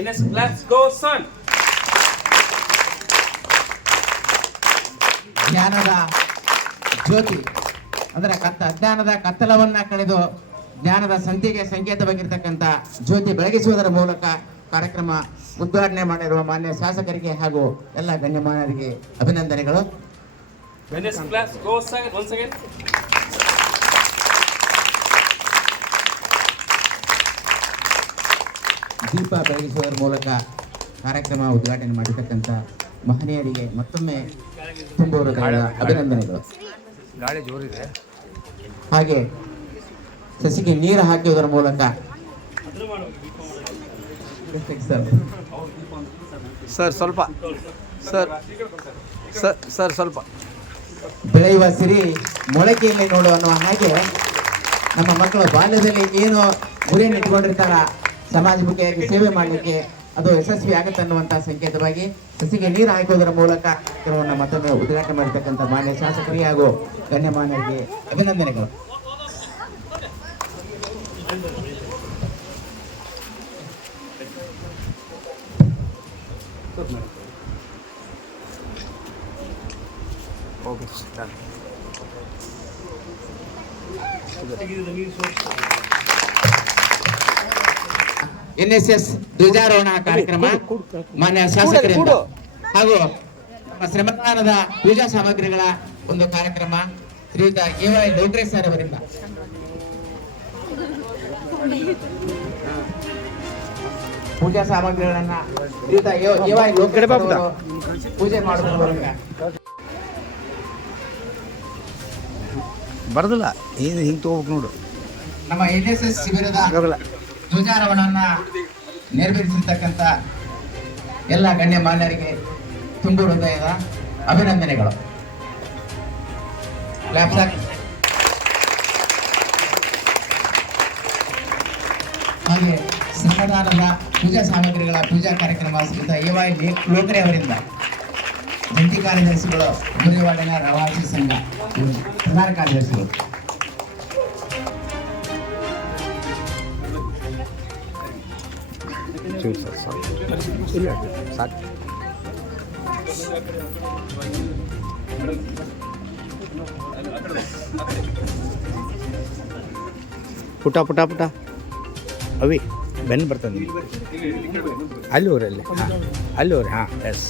NS Let's Go Son. ಜ್ಞಾನದ ಜ್ಯೋತಿ ಅಂದರೆ ಅಜ್ಞಾನದ ಕತ್ತಲವನ್ನ ಕಳೆದು ಜ್ಞಾನದ ಸಂಖ್ಯೆಗೆ ಸಂಕೇತವಾಗಿರ್ತಕ್ಕಂಥ ಜ್ಯೋತಿ ಬೆಳಗಿಸುವುದರ ಮೂಲಕ ಕಾರ್ಯಕ್ರಮ ಉದ್ಘಾಟನೆ ಮಾಡಿರುವ ಮಾನ್ಯ ಶಾಸಕರಿಗೆ ಹಾಗೂ ಎಲ್ಲ ಗಣ್ಯಮಾನ್ಯರಿಗೆ ಅಭಿನಂದನೆಗಳು. NS Let's Go Son once again. ದೀಪ ಬೆಳಗಿಸುವುದರ ಮೂಲಕ ಕಾರ್ಯಕ್ರಮ ಉದ್ಘಾಟನೆ ಮಾಡಿರ್ತಕ್ಕಂಥ ಮಹನೀಯರಿಗೆ ಮತ್ತೊಮ್ಮೆ ತುಂಬ ಹೃದಯದ ಅಭಿನಂದನೆಗಳು. ಗಾಳಿ ಜೋರಿದೆ. ಹಾಗೆ ಸಸಿಗೆ ನೀರು ಹಾಕುವುದರ ಮೂಲಕ ಸರ್ ಸ್ವಲ್ಪ ಸರ್ ಸ್ವಲ್ಪ ಬೆಳೆಯುವ ಸಿರಿ ಮೊಳಕೆಯಲ್ಲಿ ನೋಡು ಅನ್ನುವ ಹಾಗೆ ನಮ್ಮ ಮಕ್ಕಳು ಬಾಲ್ಯದಲ್ಲಿ ಏನು ಗುರಿಯನ್ನು ಇಟ್ಕೊಂಡಿರ್ತಾರ ಸಮಾಜಮುಖಿಯಾಗಿ ಸೇವೆ ಮಾಡಲಿಕ್ಕೆ ಅದು ಯಶಸ್ವಿ ಆಗುತ್ತೆ ಅನ್ನುವಂಥ ಸಂಕೇತವಾಗಿ ಸಸಿಗೆ ನೀರು ಹಾಕುವುದರ ಮೂಲಕ ಕಾರ್ಯಕ್ರಮವನ್ನು ಮತ್ತೊಮ್ಮೆ ಉದ್ಘಾಟನೆ ಮಾಡಿರ್ತಕ್ಕಂಥ ಮಾನ್ಯ ಶಾಸಕರಿಗೆ ಹಾಗೂ ಗಣ್ಯಮಾನ್ಯರಿಗೆ ಅಭಿನಂದನೆಗಳು. NSS ಧ್ವಜಾರೋಹಣ ಕಾರ್ಯಕ್ರಮ ಮಾನ್ಯ ಶಾಸಕರಿಂದ ಹಾಗೂ ಶ್ರಮದಾನದ ಪೂಜಾ ಸಾಮಗ್ರಿಗಳ ಒಂದು ಕಾರ್ಯಕ್ರಮ ಶ್ರೀಯುತ AY ಲೋಕರೇಶ್ ಸರ್ ಅವರಿಂದ ಪೂಜಾ ಸಾಮಗ್ರಿಗಳನ್ನ ಶ್ರೀಯುತ AY ಲೋಕರೇಶ್ ಅವರು ಪೂಜೆ ಮಾಡುವುದರಿಂದ ಬರದಿಲ್ಲ ಏನು ಹಿಂಗೆ ತಗೋಬೇಕು ನೋಡು. ನಮ್ಮ NSS ಶಿಬಿರದ ಧ್ವಜಾರೋಹಣವನ್ನ ನೆರವೇರಿಸಿರ್ತಕ್ಕಂಥ ಎಲ್ಲ ಗಣ್ಯಮಾನ್ಯರಿಗೆ ತುಂಬು ಹೃದಯದ ಅಭಿನಂದನೆಗಳು. ಹಾಗೆ ಶ್ರಮದಾನದ ಪೂಜಾ ಸಾಮಗ್ರಿಗಳ ಪೂಜಾ ಕಾರ್ಯಕ್ರಮ ಶ್ರೀಯುತ AY ಲೋಕರೆ ಅವರಿಂದ ಜಂಟಿ ಕಾರ್ಯದರ್ಶಿಗಳು ಗುರಿವಾಡಿನ ಪ್ರವಾಸಿ ಸಂಘ ಪ್ರಧಾನ ಕಾರ್ಯದರ್ಶಿಗಳು. ಸಾಕು ಪುಟ ಪುಟ ಪುಟ ಅವಿ ಬೆನ್ನು ಬರ್ತದೆ ಅಲ್ಲಿ ಹೋರಿ ಅಲ್ಲಿ ಹಾಂ ಅಲ್ಲಿ ಹೋರಿ ಹಾಂ S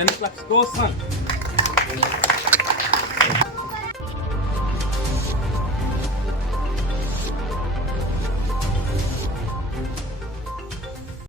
NS Let's Go Son.